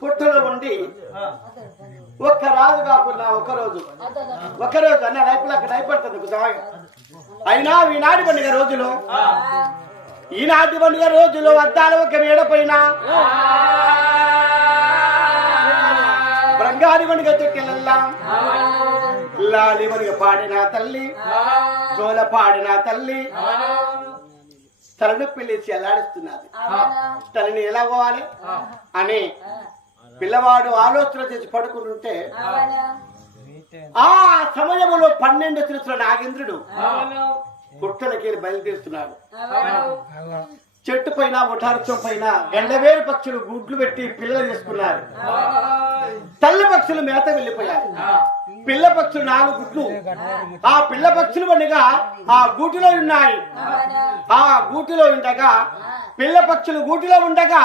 పుట్టలో ఉండి ఒక్క రాజు కాకుండా ఒకరోజు అన్న నైపులకు నైపడుతుంది అయినా ఈనాటి పండుగ రోజులో అద్దాల ఒక మేడపైన బృంగాది పండుగ చెక్కెళ్ళల్లా లాలి మనిగ పాడిన తల్లి జోల పాడిన తల్లి తలను పిలిచి ఎల్లాడిస్తున్నది. తనని ఎలా పోవాలి అని పిల్లవాడు ఆలోచన చేసి పడుకుంటుంటే ఆ సమయంలో 12 సంవత్సరాల నాగేంద్రుడు పుట్టలకి బయలుదేరుతున్నాడు. చెట్టు పైన ముఠారక్షం పైన గండవేరు పక్షులు గుడ్లు పెట్టి పిల్లలు చేసుకున్నారు. తల్లి పక్షులు మేత వెళ్ళిపోయారు. పిల్ల పక్షులు 4 గుడ్లు ఆ పిల్ల పక్షులు పండుగ ఆ గూటిలో ఉన్నాయి. ఆ గూటిలో ఉండగా పిల్ల పక్షులు గూటిలో ఉండగా